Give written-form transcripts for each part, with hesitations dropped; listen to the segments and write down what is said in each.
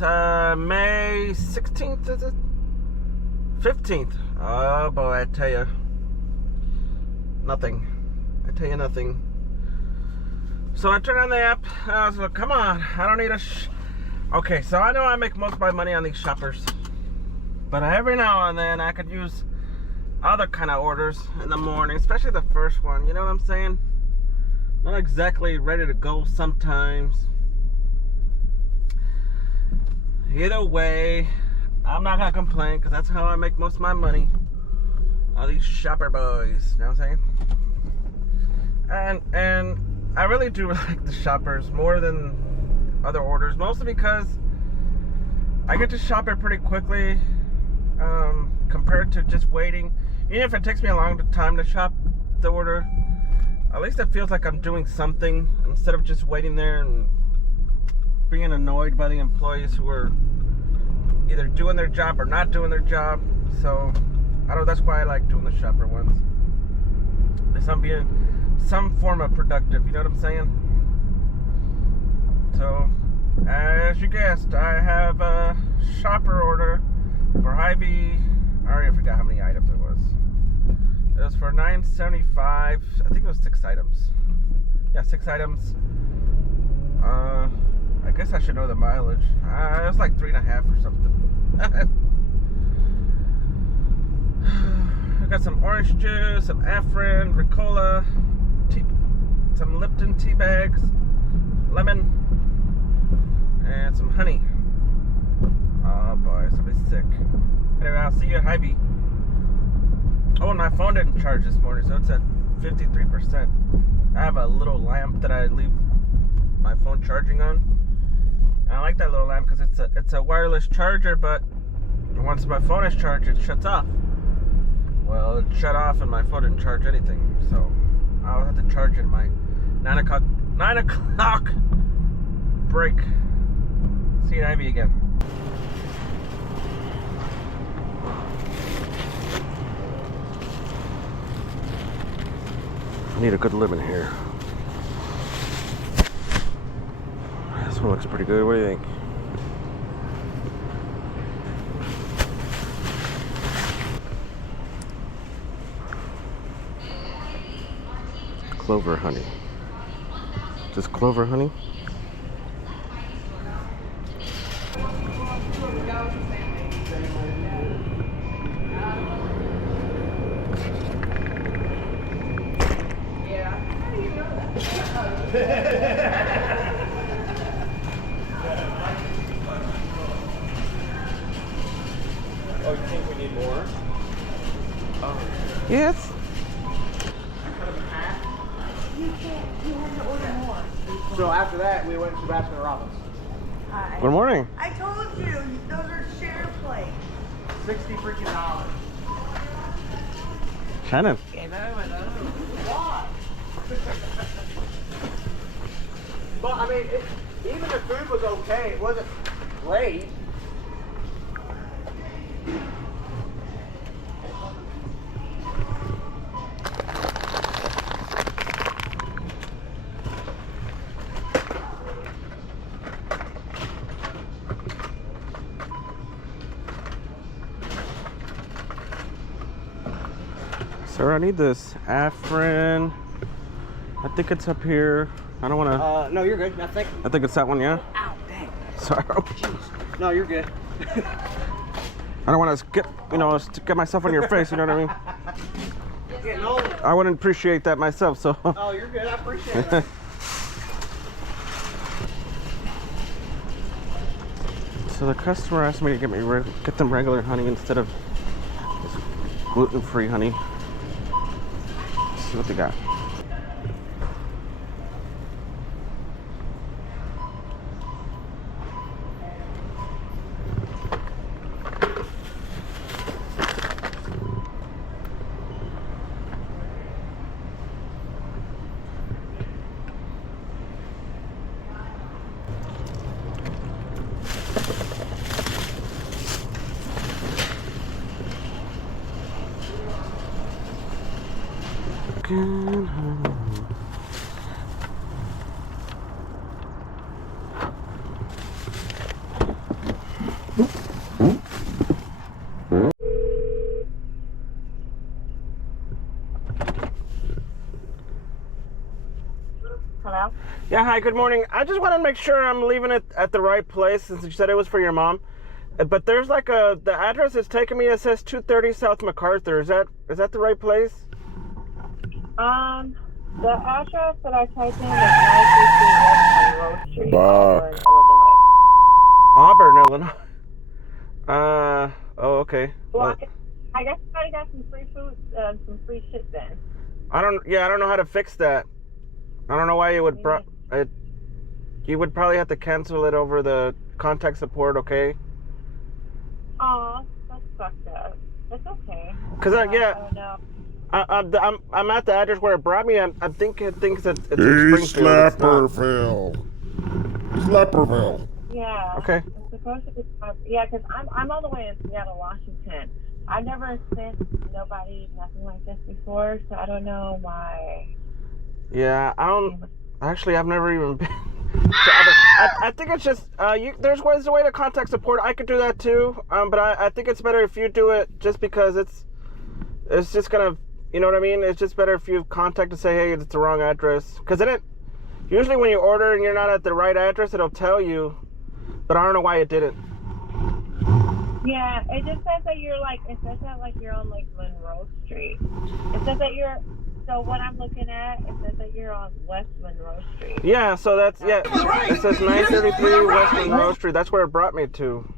May 16th, is it? 15th. Oh boy, I tell you. Nothing. I tell you nothing. So I turned on the app, and I was like, come on, I don't need a okay, so I know I make most of my money on these shoppers. But every now and then I could use other kind of orders in the morning, especially the first one, you know what I'm saying? Not exactly ready to go sometimes. Either way, I'm not gonna complain because that's how I make most of my money. All these shopper boys, you know what I'm saying? And I really do like the shoppers more than other orders, mostly because I get to shop it pretty quickly compared to just waiting. Even if it takes me a long time to shop the order, at least it feels like I'm doing something instead of just waiting there and being annoyed by the employees who are either doing their job or not doing their job. So I don't know, that's why I like doing the shopper ones. At least I'm being some form of productive, you know what I'm saying? So as you guessed, I have a shopper order for Hy-Vee. I already forgot how many items it was. It was for $9.75. I think it was 6 items. Yeah, 6 items. I guess I should know the mileage. It was like 3.5 or something. I got some orange juice, some Afrin, Ricola, some Lipton tea bags, lemon, and some honey. Oh boy, somebody's sick. Anyway, I'll see you at Hy-Vee. Oh, and my phone didn't charge this morning, so it's at 53%. I have a little lamp that I leave my phone charging on. And I like that little lamp because it's a wireless charger, but once my phone is charged, it shuts off. Well, it shut off and my phone didn't charge anything, so I'll have to charge it in my 9 o'clock break. See you at Hy-Vee again. I need a good lemon here. This one looks pretty good. What do you think? Clover honey. Is this clover honey? Oh, you think we need more? Oh. Yes. You have to order more. So after that, we went to Baskin Robbins. Good morning. I told you, those are share plates. $60 freaking. Shannon. Why? But I mean, even the food was okay. It wasn't great. Sir, I need this Afrin. I think it's up here. I don't want to. No, you're good. I think it's that one, yeah? Ow, dang. Sorry. Jeez. No, you're good. I don't want to get myself on your face, you know what I mean? Getting old. I wouldn't appreciate that myself, so. Oh, you're good. I appreciate that. So the customer asked me to get them regular honey instead of this gluten-free honey. Let's see what they got. Yeah, hi, good morning. I just wanted to make sure I'm leaving it at the right place since you said it was for your mom. But there's like the address is taking me, it says 230 South MacArthur. Is that the right place? The address that I typed in was 932 West Monroe Street, Auburn, Illinois. Auburn, Illinois. Oh, okay. Well, I guess I got some free food, some free shit then. I don't know how to fix that. I don't know why you would you would probably have to cancel it over the contact support, okay? Aw, that's fucked up. That's okay. Cause I don't know. I'm at the address where it brought me. I think it thinks it's in Slapperville. Slapperville. Yeah. Okay. It's supposed to be. Yeah, because I'm all the way in Seattle, Washington. I've never sent nobody nothing like this before, so I don't know why. Yeah, I've never even been. So I think it's just there's a way to contact support. I could do that too. But I think it's better if you do it just because it's just gonna, you know what I mean? It's just better if you contact and say, hey, it's the wrong address. Because usually when you order and you're not at the right address, it'll tell you. But I don't know why it didn't. Yeah, it just says that you're on like Monroe Street. It says that so what I'm looking at, it says that you're on West Monroe Street. Yeah, so that's, yeah. It says 933 West Monroe Street. That's where it brought me to.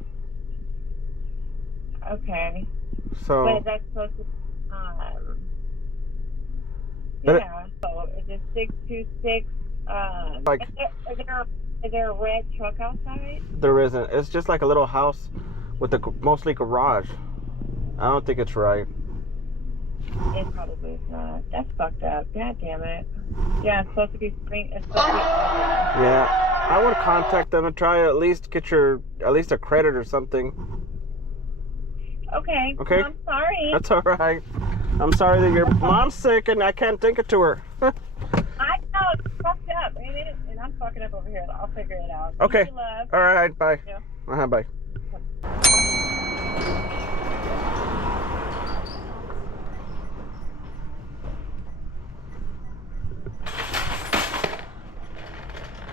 Okay. So. But that's supposed to, so is it 626, like, is there a red truck outside? There isn't. It's just like a little house with mostly garage. I don't think it's right. It probably is not. That's fucked up. God damn it. Yeah, it's supposed to be spring. It's supposed to be open. Yeah, I would contact them and try at least get at least a credit or something. Okay. Okay. Well, I'm sorry. That's all right. I'm sorry that your mom's sick and I can't take it to her. I know, it's fucked up, ain't it? And I'm fucking up over here. I'll figure it out. Okay. Thank you, love. All right. Bye. Yeah. Bye.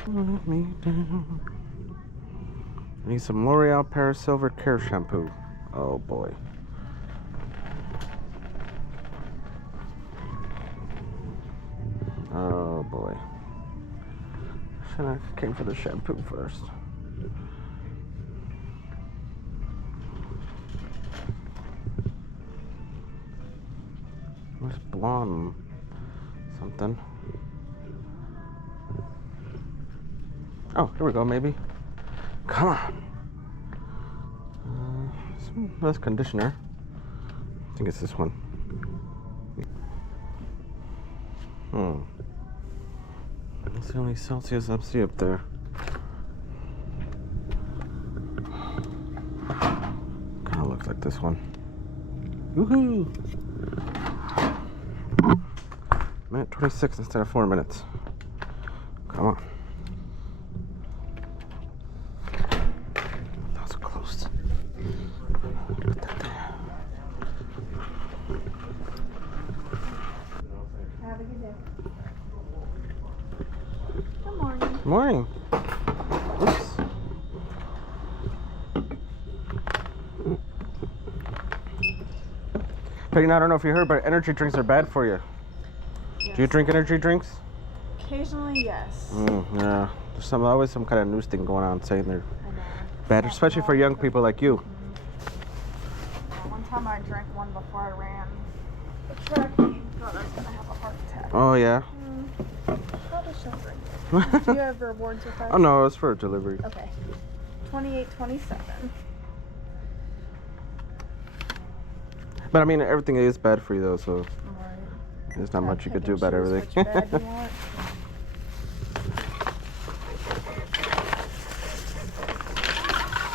Let me down. I need some L'Oreal Paris Silver Care Shampoo. Oh boy. Oh boy. Should have came for the shampoo first. Where's blonde something? Oh, here we go, maybe. Come on. Some less conditioner. I think it's this one. That's the only Celsius I see up there. Kind of looks like this one. Woohoo! Minute 26 instead of 4 minutes. Come on. That was close. Put that there. Have a good day. Good morning. Morning. Oops. Peyton, I don't know if you heard, but energy drinks are bad for you. Yes. Do you drink energy drinks? Occasionally, yes. Yeah. There's always some kind of news thing going on saying they're I know. bad, especially for young people like you. One time I drank one before I ran the track meet. Thought I was gonna have a heart attack. Oh yeah. Probably shouldn't drink it. Do you have rewards with that? Oh no, it's for delivery. Okay. 28.27. But I mean, everything is bad for you though, so Alright. there's not much you could Pick do and about choose everything. which bag you want.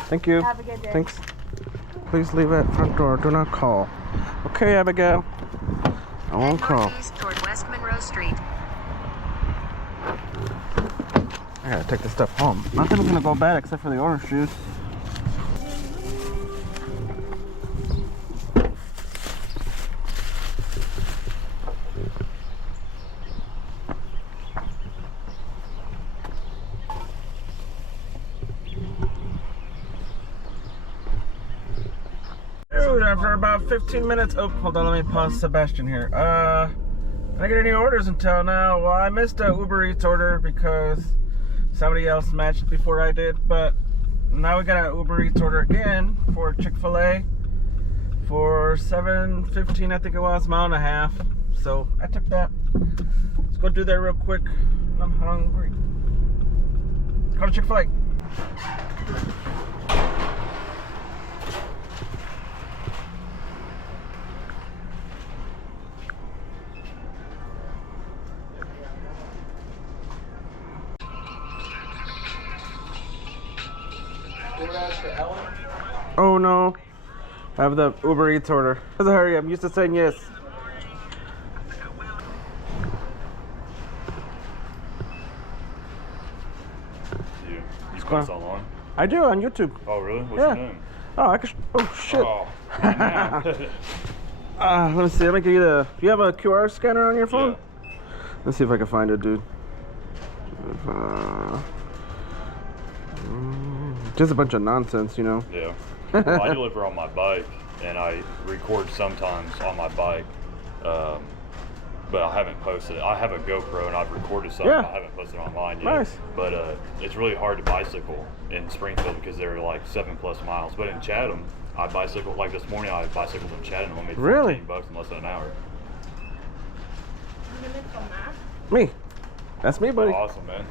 Thank you. Have a good day. Thanks. Please leave at front door. Do not call. Okay, Abigail. I won't call. Northeast toward West Monroe Street. I gotta take this stuff home. Nothing's gonna go bad except for the orange juice. food after about 15 minutes. Oh, hold on, let me pause Sebastian here. I didn't get any orders until now. Well, I missed a Uber Eats order because somebody else matched before I did, but now we got an Uber Eats order again for Chick-fil-A for $7.15, I think it was, mile and a half. So I took that. Let's go do that real quick. I'm hungry. Go to Chick-fil-A. Oh no, I have the Uber Eats order. Hurry, I'm used to saying yes. You post online? I do on YouTube. Oh really? What's Yeah. your name? Oh, I can. Oh shit. Oh, right now. Let me see. Let me give you the. Do you have a QR scanner on your phone? Yeah. Let's see if I can find it, dude. Just a bunch of nonsense, you know. Yeah. Well, I deliver on my bike, and I record sometimes on my bike, but I haven't posted it. I have a GoPro, and I've recorded something. Yeah. I haven't posted it online yet. Nice. But it's really hard to bicycle in Springfield because they're like 7+ miles. But in Chatham, I bicycle. Like this morning, I bicycled in Chatham. I made Really? $14 in less than an hour. Me. That's me, buddy. Awesome, man.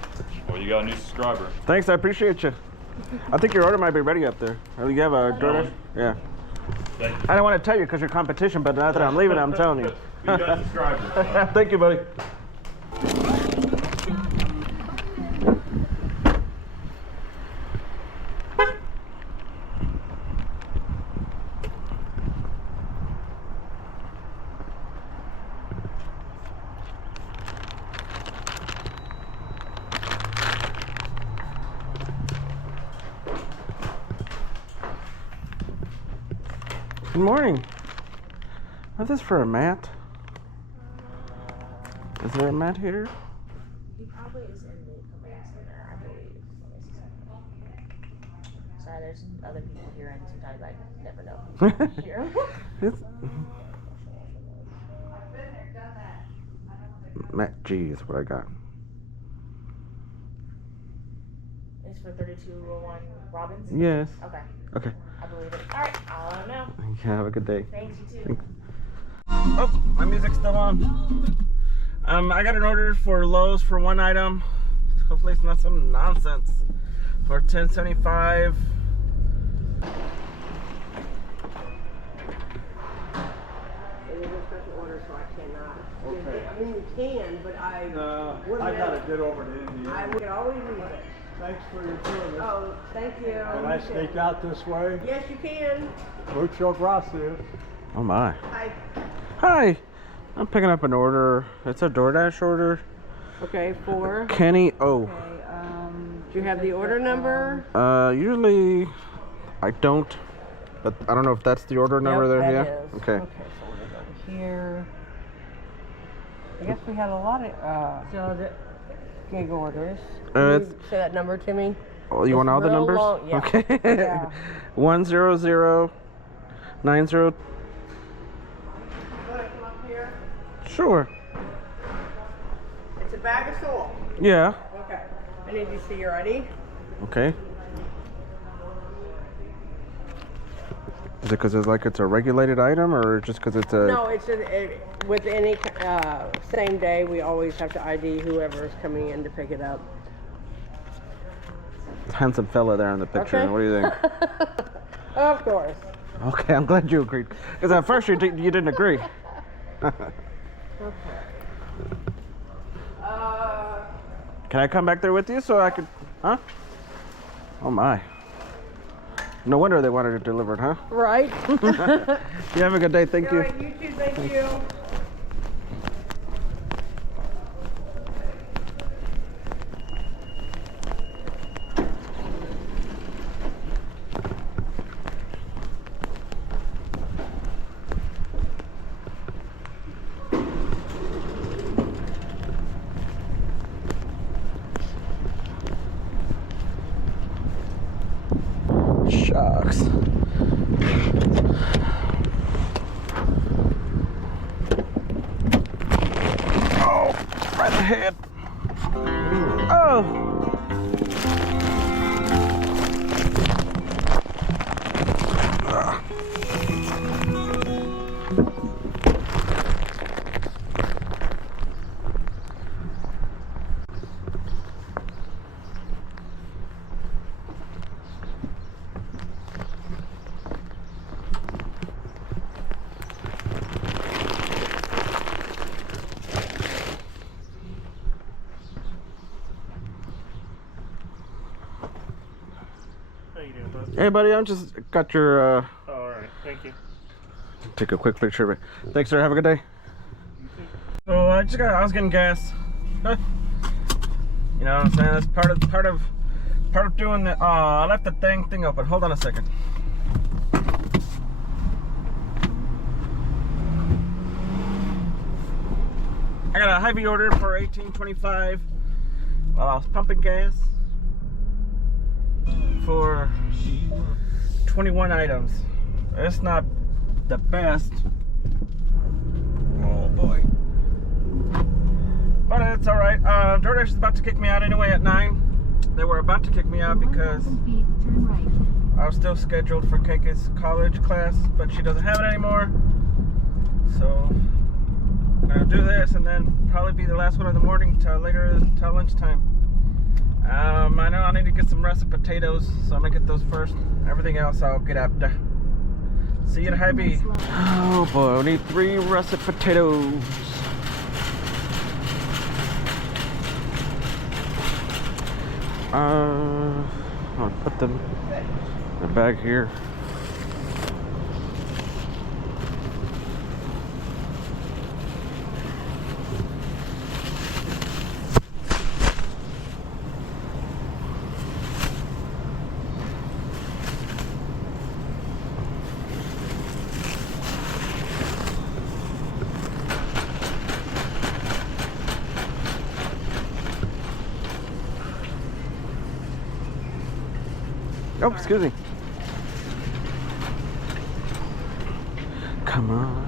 Well, you got a new subscriber. Thanks, I appreciate you. I think your order might be ready up there. Oh, you have a DoorDash? Yeah. Thank you. I don't want to tell you because you're competition, but now that I'm leaving, I'm telling you. You got subscribers. Thank you, buddy. Good morning. Is this for a mat? Is there a mat here? He probably is in the command center, I believe. Let me see. Sorry, there's other people here, and sometimes I never know. Here. It's... Mat G is what I got. It's for 3201 Robbins? Yes. Okay. Okay. I believe it. Alright, I'll let him know. Yeah, have a good day. Thanks, you too. Thanks. Oh, my music's still on. I got an order for Lowe's for one item. Hopefully it's not some nonsense. For $10.75. It is a special order, so I cannot. Okay. I mean, you can, but I gotta get over to Indiana. I would always leave it. Thanks for your service. Oh, thank you. Can I sneak out this way? Yes, you can. Mucho gracias. Oh my. Hi. Hi. I'm picking up an order. It's a DoorDash order. Okay, for. Kenny O. Okay, do you have the order number? Usually I don't, but I don't know if that's the order number there. That Yeah. is. Okay. Okay, so we're gonna go here. I guess we had a lot of gig orders. Can you say that number to me? Oh, you want all the real numbers? long, yeah. Okay. Yeah. 10090. Sure. It's a bag of salt. Yeah. Okay. I need to see your ID. Okay. Is it because it's a regulated item, or just because it's a? No, it's with any same day. We always have to ID whoever is coming in to pick it up. Handsome fella there in the picture. Okay. What do you think? Of course. Okay, I'm glad you agreed. Because at first you didn't agree. Okay. Can I come back there with you so I could? Huh? Oh my. No wonder they wanted it delivered, huh? Right. You have a good day. Thank you. All right, you too. Thank you. Shucks. head. Oh! Hey buddy, I just got your Oh, alright, thank you. take a quick picture of it. Thanks sir, have a good day. So I was getting gas. You know what I'm saying? That's part of doing the I left the thing open. Hold on a second. I got a Hy-Vee order for $18.25 while I was pumping gas for 21 items. It's not the best. Oh boy. But it's alright. DoorDash is about to kick me out anyway at 9. They were about to kick me out because I was still scheduled for Keika's college class, but she doesn't have it anymore. So I'm gonna do this and then probably be the last one in the morning till lunchtime. I know I need to get some russet potatoes, so I'm gonna get those first. Everything else I'll get after. See you at Hy-Vee. Oh boy, I need 3 russet potatoes. I'll put them in the bag here. Oh, excuse me. Come on.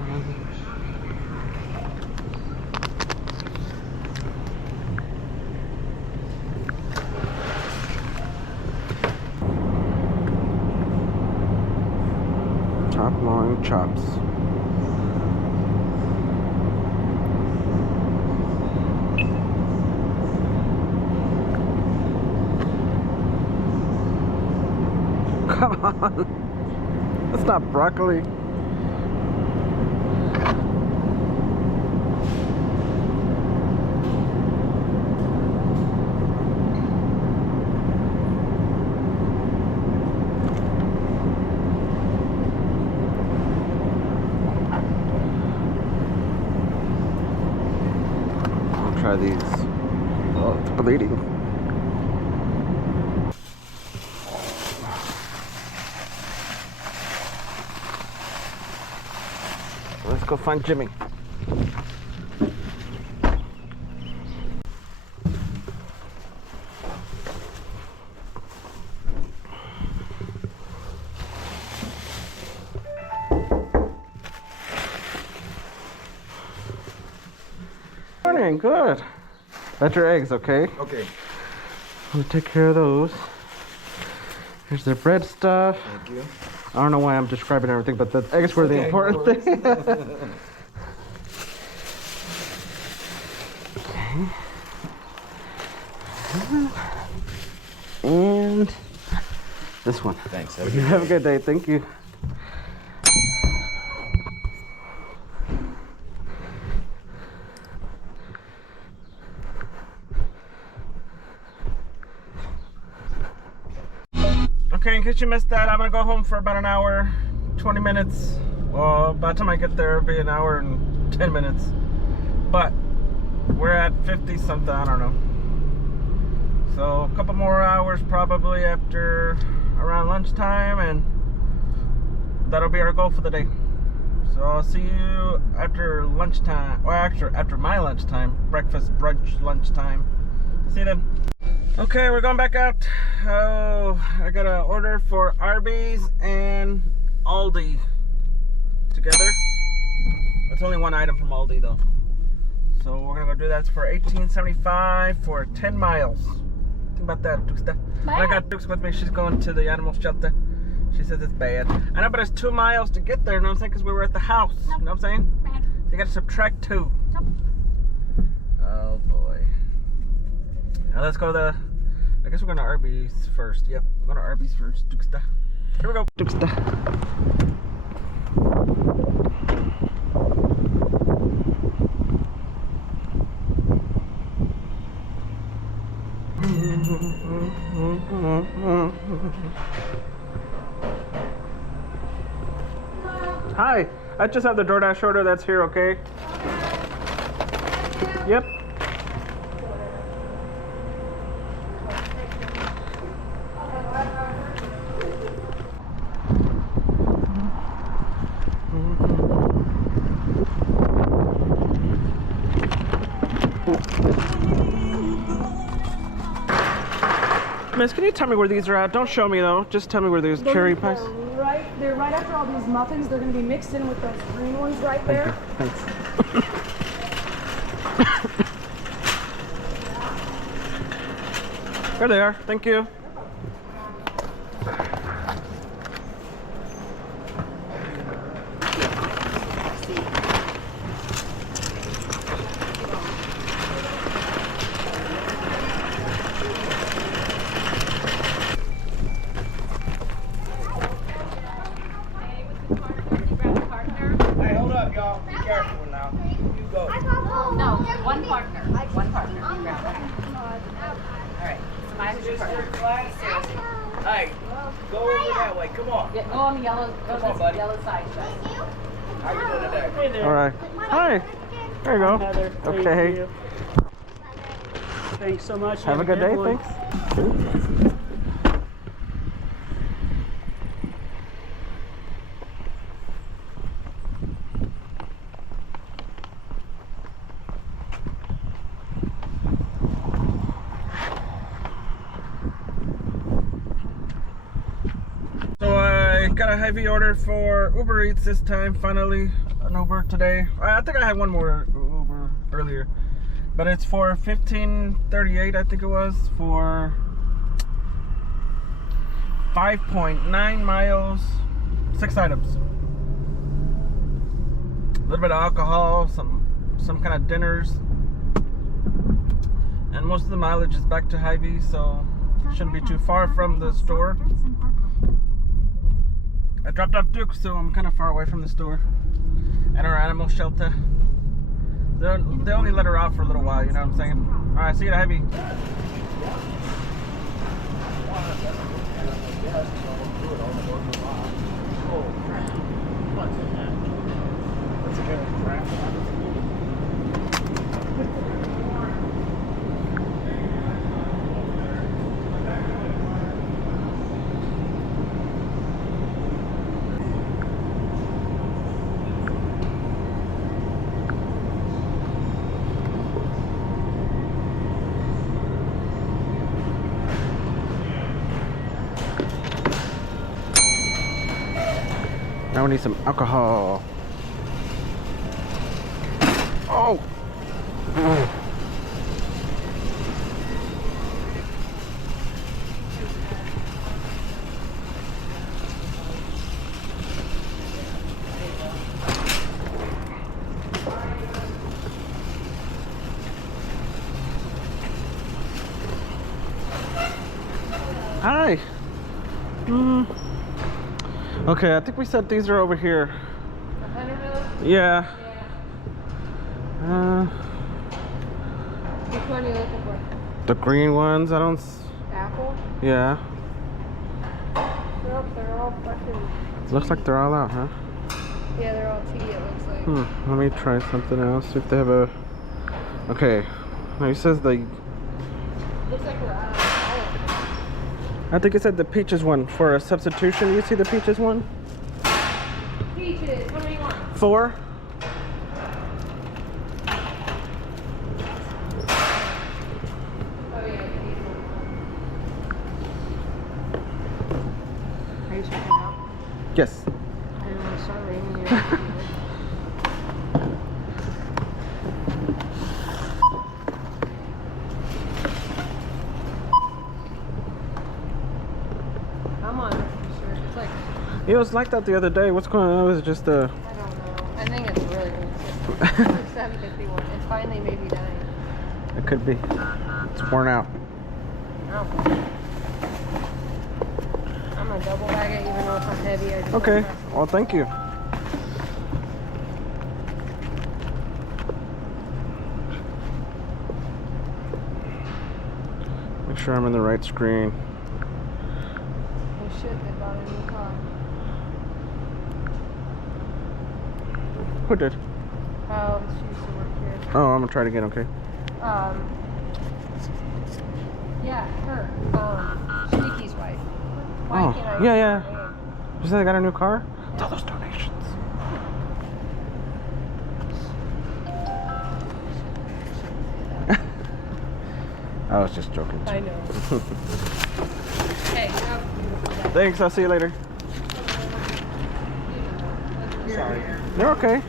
Top line chops. Come on. That's not broccoli. I'll try these. Oh, it's bleeding. Let's go find Jimmy. Morning, good. That's your eggs, okay? Okay. We'll take care of those. Here's their bread stuff. Thank you. I don't know why I'm describing everything, but the eggs were the important thing. Okay. And this one. Thanks. Have a good day. Thank you. Okay, in case you missed that, I'm gonna go home for about an hour, 20 minutes. Well, by the time I get there, it'll be an hour and 10 minutes. But we're at 50 something, I don't know. So a couple more hours probably after around lunchtime, and that'll be our goal for the day. So I'll see you after lunchtime, or actually after my lunchtime, breakfast, brunch, lunchtime. See you then. Okay, we're going back out. Oh, I got an order for Arby's and Aldi together. It's only one item from Aldi though. So we're gonna go do that for $18.75 for 10 miles. Think about that, Dukes. I got Dukes with me. She's going to the animal shelter. She says it's bad. I know, but it's 2 miles to get there. You know what I'm saying? Because we were at the house. You know what I'm saying? So you got to subtract 2. Oh boy. Now let's go to the. I guess we're going to Arby's first. Yep, we're going to Arby's first. Dukes. Here we go. Dukes. Hi, I just have the DoorDash order that's here, okay? Yep. Miss, can you tell me where these are at? Don't show me though. Just tell me where there's cherry pies. They're right after all these muffins. They're going to be mixed in with those green ones right there. Thanks. There they are. Thank you. No, one partner. One partner. Alright, so my partner. Hey, go over that way. Come on. Yeah, go on the yellow, go Come on, to buddy. the yellow side, guys. How you doing today? Hey there. All right. Hi. There you go. Heather, thank Okay. you. Thanks so much. Have a good day. one. Thanks. So I got a heavy order for Uber Eats this time. Finally, an Uber today. I think I had one more Uber earlier, but it's for $15.38. I think it was for 5.9 miles, 6 items. A little bit of alcohol, some kind of dinners, and most of the mileage is back to Hy-Vee, so shouldn't be too far from the store. I dropped off Duke, so I'm kind of far away from the store and our animal shelter. They only let her out for a little while, you know what I'm saying? All right, see you at Hy-Vee. Now we need some alcohol. Oh! Hi! Okay, I think we said these are over here. Yeah. Which one are you looking for? The green ones, I don't. Apple? Yeah. They're all fucking. Looks like they're all out, huh? Yeah, they're all tea, it looks like. Let me try something else. See if they have a. Okay. No, it says the. Looks like we're out of I think it said the peaches one for a substitution. You see the peaches one? peaches. What do you want? 4. Oh, yeah. Are you checking out? Yes. I don't want to start raining. It was like that the other day. What's going on? It was just I don't know. I think it's really old. It's 751. It's finally maybe dying. It could be. It's worn out. Oh. I'm gonna double bag it even though it's not heavy. I just Okay. Well, thank you. Make sure I'm in the right screen. Oh shit, they bought a new car. Who did? Oh, she used to work here. Oh, I'm gonna try it again. Okay. Yeah, her. Sneaky's wife. Why Oh, can't I yeah, remember yeah. her name? You said they got a new car? It's all those donations. I was just joking. I know. Hey, have a beautiful day. Thanks. I'll see you later. Sorry. You're okay.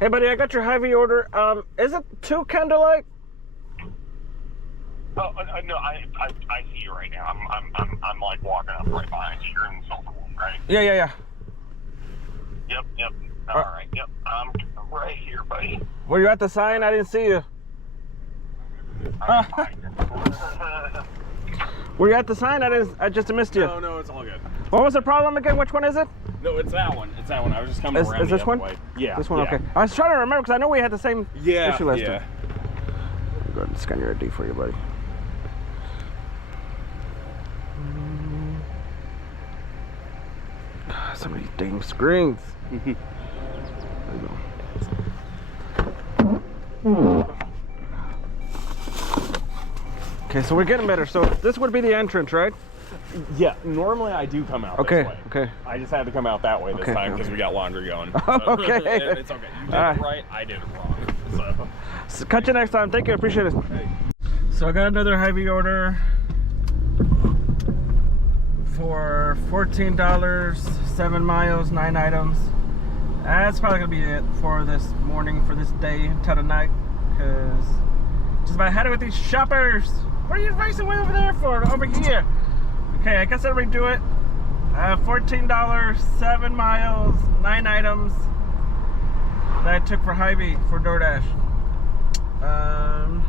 Hey buddy, I got your Hy-Vee order. Is it 2 candlelight? Oh no, I see you right now. I'm like walking up right behind you. You're in the silver one, right? Yeah. Yep. All right. Yep. I'm right here, buddy. Were you at the sign? I didn't see you. Were you at the sign? I just missed you. No, it's all good. What was the problem again? Which one is it? No, it's that one. It's that one. I was just coming around Is the this other one? way. Yeah. This one, yeah. okay. I was trying to remember because I know we had the same issue last yeah. time. Go ahead and scan your ID for you, buddy. Some of these dang screens. There you go. Okay, so we're getting better. So this would be the entrance, right? Yeah, normally I do come out this way. Okay. I just had to come out that way this time because we got laundry going. So Okay. It's okay. You did it right, I did it wrong. So catch you next time. Thank you. Appreciate it. Hey. So I got another Hy-Vee order for $14, 7 miles, 9 items. That's probably gonna be it for this morning, for this day until tonight, because just about had it with these shoppers. What are you racing way over there for? Over here. Okay, I guess I'll redo it. $14, 7 miles, 9 items that I took for Hy-Vee for DoorDash. And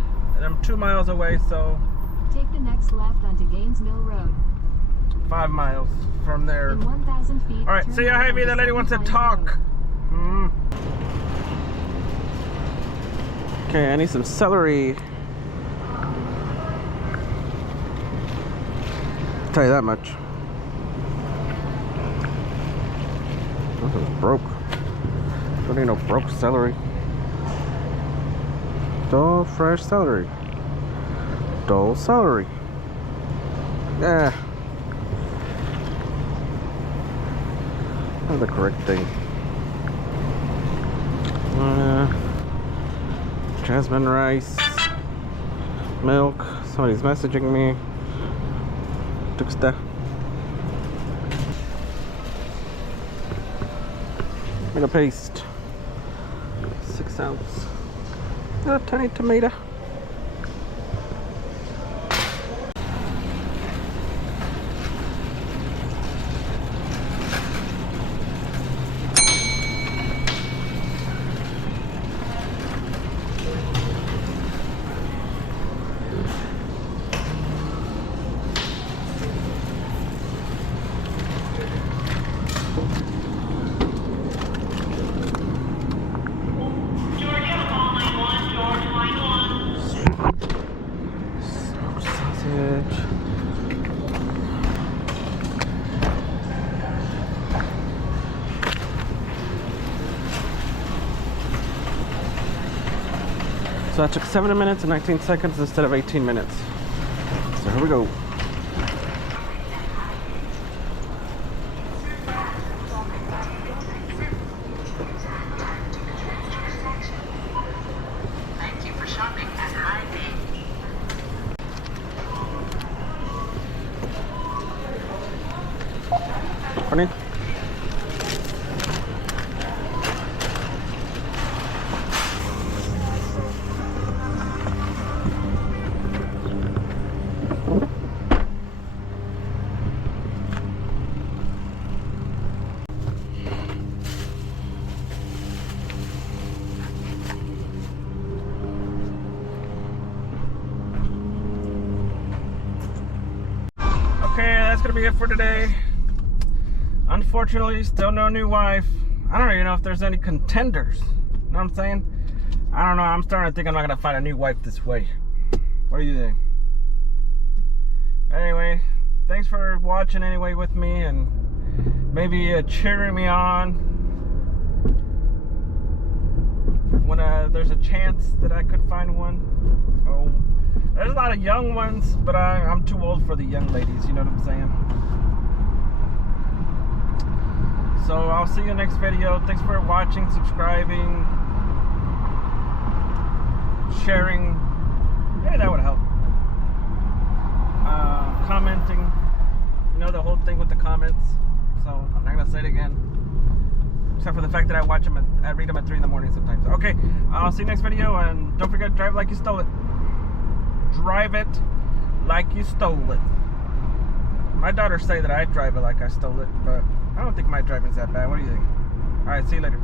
I'm 2 miles away, so take the next left onto Gaines Mill Road. 5 miles from there. In 1,000 feet. All right, see ya, Hy-Vee. That lady wants to talk. Okay, I need some celery. I'll tell you that much. This is broke. Don't need no broke celery. Dull fresh celery. Dull celery. Yeah. Not the correct thing. Jasmine rice. Milk. Somebody's messaging me. Tomato paste. 6 ounce. A tiny tomato. So that took 7 minutes and 19 seconds instead of 18 minutes. So here we go. Thank you for shopping at Hy-Vee. Funny. Okay, that's gonna be it for today. Unfortunately, still no new wife. I don't even know if there's any contenders. You know what I'm saying? I don't know. I'm starting to think I'm not gonna find a new wife this way. What do you think? Anyway, thanks for watching anyway with me and maybe cheering me on when there's a chance that I could find one. Oh, there's a lot of young ones, but I'm too old for the young ladies, you know what I'm saying? So I'll see you next video. Thanks for watching, subscribing, sharing. Maybe that would help. Commenting. You know the whole thing with the comments. So I'm not gonna say it again. Except for the fact that I watch them, I read them at 3 in the morning sometimes. Okay, I'll see you next video, and don't forget to drive like you stole it. Drive it like you stole it. My daughters say that I drive it like I stole it, but I don't think my driving's that bad. What do you think? Alright, see you later.